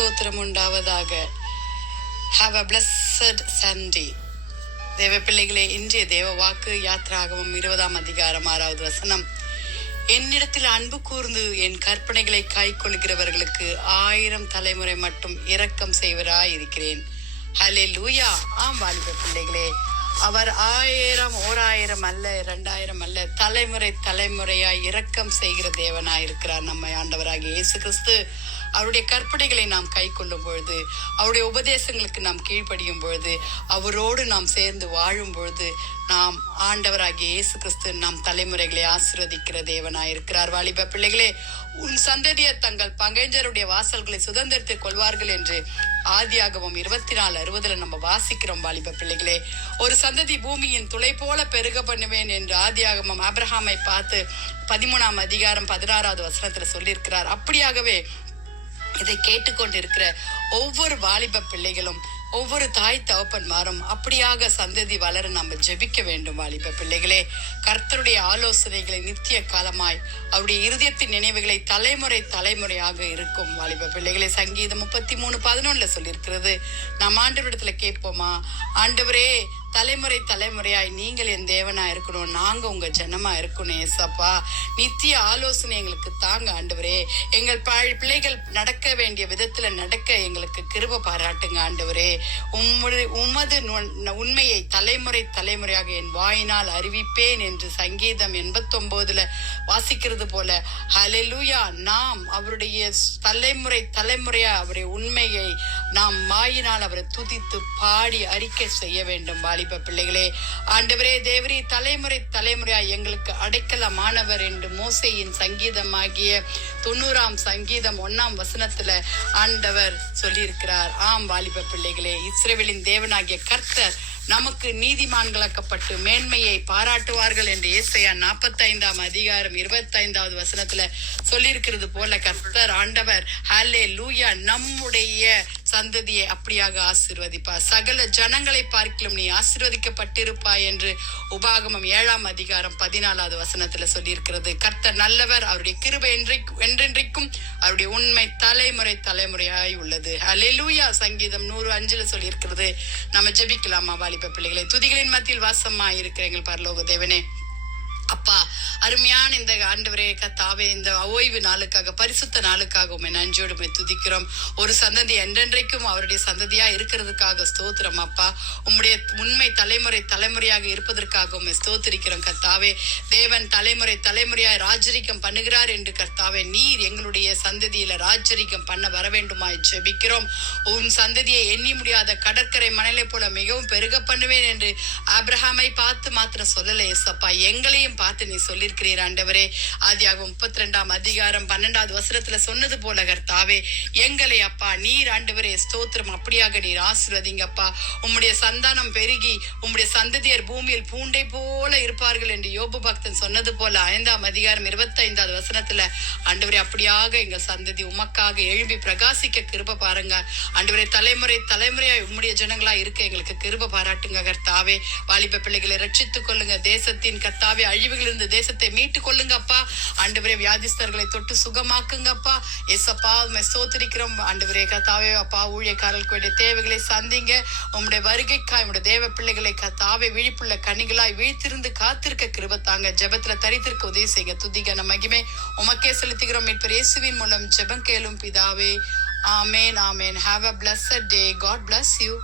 ஸ்தோத்திரம் உண்டாவதாக. Have a blessed Sunday. தேவ பிள்ளைகளே, இன்றைய தேவ வாக்கு யாத்ராகமம் 20ஆம் அதிகாரம் 6வது வசனம். என்னிடத்தில் அன்பு கூர்ந்து என் கற்பனைகளை கை கொள்கிறவர்களுக்கு 1000 தலைமுறை மட்டும் இரக்கம் செய்வராயிருக்கிறேன். ஹல்லேலூயா. ஆம் வாலிப பிள்ளைகளே, அவர் 1000 அல்ல 2000 அல்ல, தலைமுறை தலைமுறையாய் இரக்கம் செய்கிற தேவனாயிருக்கிறார். நம்மை ஆண்டவராகிய இயேசு கிறிஸ்து அவருடைய கற்பனைகளை நாம் கை கொள்ளும் பொழுது, அவருடைய உபதேசங்களுக்கு நாம் கீழ்ப்படியும் பொழுது, அவரோடு நாம் சேர்ந்து வாழும் பொழுது, நாம் ஆண்டவராகிய இயேசு கிறிஸ்து நம் தலைமுறைகளை ஆசீர்வதிக்கிற தேவனாயிருக்கிறார். வாலிப பிள்ளைகளே, உன் சந்ததியர் தங்கள் பகைஞருடைய வாசல்களை சுதந்திரத்தை கொள்வார்கள் என்று ஆதியாகமம் 24:60 நம்ம வாசிக்கிறோம். வாலிப பிள்ளைகளே, ஒரு சந்ததி பூமியின் துளை போல பெருக பண்ணுவேன் என்று ஆதியாகமம் ஆபிரகாமை பார்த்து 13ஆம் அதிகாரம் 16வது வசனத்துல சொல்லியிருக்கிறார். அப்படியாகவே இதை கேட்டுக்கொண்டிருக்கிற ஒவ்வொரு வாலிப பிள்ளைகளும், ஒவ்வொரு தாய் தகப்பன்மாரும் அப்படியாக சந்ததி வளர நம்ம ஜெபிக்க வேண்டும். வாலிப பிள்ளைகளே, கர்த்தருடைய ஆலோசனைகளை நித்திய காலமாய், அவருடைய இருதயத்தின் நினைவுகளை தலைமுறை தலைமுறையாக இருக்கும். வாலிப பிள்ளைகளே, சங்கீதம் 33:11 சொல்லியிருக்கிறது. நாம் ஆண்டவரிடத்துல கேட்போமா, ஆண்டவரே தலைமுறை தலைமுறையாய் நீங்கள் என் தேவனா இருக்கணும், நாங்க உங்க ஜனமா இருக்கணும். ஏசப்பா, நித்திய ஆலோசனை எங்களுக்கு தாங்க ஆண்டவரே. எங்கள் பிள்ளைகள் நடக்க வேண்டிய விதத்துல நடக்க எங்களுக்கு கிருபை பாராட்டுங்க ஆண்டவரே. உமது உண்மையை தலைமுறை தலைமுறையாக என் வாயினால் அறிவிப்பேன் என்று சங்கீதம் 89 வாசிக்கிறது போல, ஹல்லேலூயா, நாம் அவருடைய தலைமுறை தலைமுறையா அவருடைய உண்மையை நாம் வாயினால் அவரை துதித்து பாடி அறிக்கை செய்ய வேண்டும். வாலிப பிள்ளைகளே, ஆண்டவரே தேவரே, தலைமுறை தலைமுறையா எங்களுக்கு அடைக்கலமானவர் என்று மோசேயின் சங்கீதமாகிய 90ஆம் சங்கீதம் 1ஆம் வசனத்துல ஆண்டவர் சொல்லியிருக்கிறார். ஆம் வாலிப பிள்ளைகளே, இஸ்ரவேலின் தேவனாகிய கர்த்தர் நமக்கு நீதிமான்களாக்கப்பட்டு மேன்மையை பாராட்டுவார்கள் என்று ஏசாயா 45ஆம் அதிகாரம் 25வது வசனத்துல சொல்லியிருக்கிறது போல, கர்த்தர் ஆண்டவர் ஹல்லேலூயா நம்முடைய சந்ததியை அப்படியாக ஆசீர்வதிப்பார். சகல ஜனங்களை பார்க்கிலும் நீ ஆசீர்வதிக்கப்பட்டிருப்பாய் என்று உபாகமம் 7ஆம் அதிகாரம் 14வது வசனத்துல சொல்லியிருக்கிறது. கர்த்தர் நல்லவர், அவருடைய கிருபை என்றென்றைக்கும், அவருடைய உண்மை தலைமுறை தலைமுறையாய் உள்ளது. ஹல்லேலூயா. சங்கீதம் 105 சொல்லியிருக்கிறது. நம்ம ஜெபிக்கலாமா வாலிப பிள்ளைகளை? துதிகளின் மத்தியில் வாசமா இருக்கிற எங்கள் பரலோக தேவனே, அப்பா, அருமையான இந்த ஆண்டவரே கர்த்தாவே, இந்த ஓய்வு நாளுக்காக, பரிசுத்த நாளுக்காக உம்மை நன்றியோடு உம்மை துதிக்கிறோம். ஒரு சந்ததி என்றென்றைக்கும் அவருடைய சந்ததியா இருக்கிறதுக்காக ஸ்தோத்திரம் அப்பா. உம்முடைய உண்மை தலைமுறை தலைமுறையாக இருப்பதற்காக உம்மை ஸ்தோத்திரிக்கிறோம் கர்த்தாவே. தேவன் தலைமுறை தலைமுறையாய் ராஜரிகம் பண்ணுகிறார் என்று கர்த்தாவே, நீர் எங்களுடைய சந்ததியில ராஜரிகம் பண்ண வர வேண்டுமாய் ஜெபிக்கிறோம். உன் சந்ததியை எண்ணி முடியாத கடற்கரை மணலை போல மிகவும் பெருக பண்ணுவேன் என்று ஆபிரகாமை பார்த்து மாத்திரம் சொல்லல ஏசப்பா, எங்களையும் பார்த்து நீ சொல்லியிருக்கிறீர் ஆண்டவரே. ஆதியாகமம் 32ஆம் அதிகாரம் 12வது வசனத்துல சொன்னது போல கர்த்தாவே, எங்களை அப்பா நீர் ஆண்டவரே ஸ்தோத்திரம் அப்படியாக நீர் ஆசீர்வதிங்கப்பா. உம்முடைய சந்தானம் பெருகி உம்முடைய சந்ததியர் பூமியில் பூண்டை போல இருப்பார்கள் என்று யோபு பக்தன் சொன்னது போல 5ஆம் அதிகாரம் 25வது வசனத்துல ஆண்டவரே அப்படியாக எங்கள் சந்ததி உமக்காக எழும்பி பிரகாசிக்க கிருபை பாருங்க ஆண்டவரே. தலைமுறை தலைமுறையா உம்முடைய ஜனங்களா இருக்க எங்களுக்கு கிருபை பாராட்டுங்க கர்த்தாவே. வாலிப பிள்ளைகளை ரட்சித்துக் கொள்ளுங்க. தேசத்தின் கர்த்தாவே அழிவுகளிலிருந்து தேசத்தை மீட்டுக் கொள்ளுங்க அப்பா. ஆண்டவரே வியாதிஸ்தர்களை தொட்டு சுகமாக்குங்கப்பா. ஏசப்பா உம்மை ஸ்தோத்திரிக்கிறோம் ஆண்டவரே கர்த்தாவே. அப்பா ஊழியக்காரர்களுடைய தேவைகளை சந்திங்க. உம்முடைய வருகைக்காய் உம்முடைய தேவ பிள்ளைகளை கர்த்தாவே விழிப்புள்ள கனிகளாய் வீழ்த்திருந்து காத்திருக்க கிருபை தாங்க. ஜெபத்துல தரித்திருக்க உதவி செய்ய. துதிகன மகிமை உமக்கே செலுத்துகிறோம். மீட்பர் இயேசுவின் மூலம் ஜெபம் கேளும் பிதாவே. ஆமேன், ஆமேன். Have a blessed day. God bless you.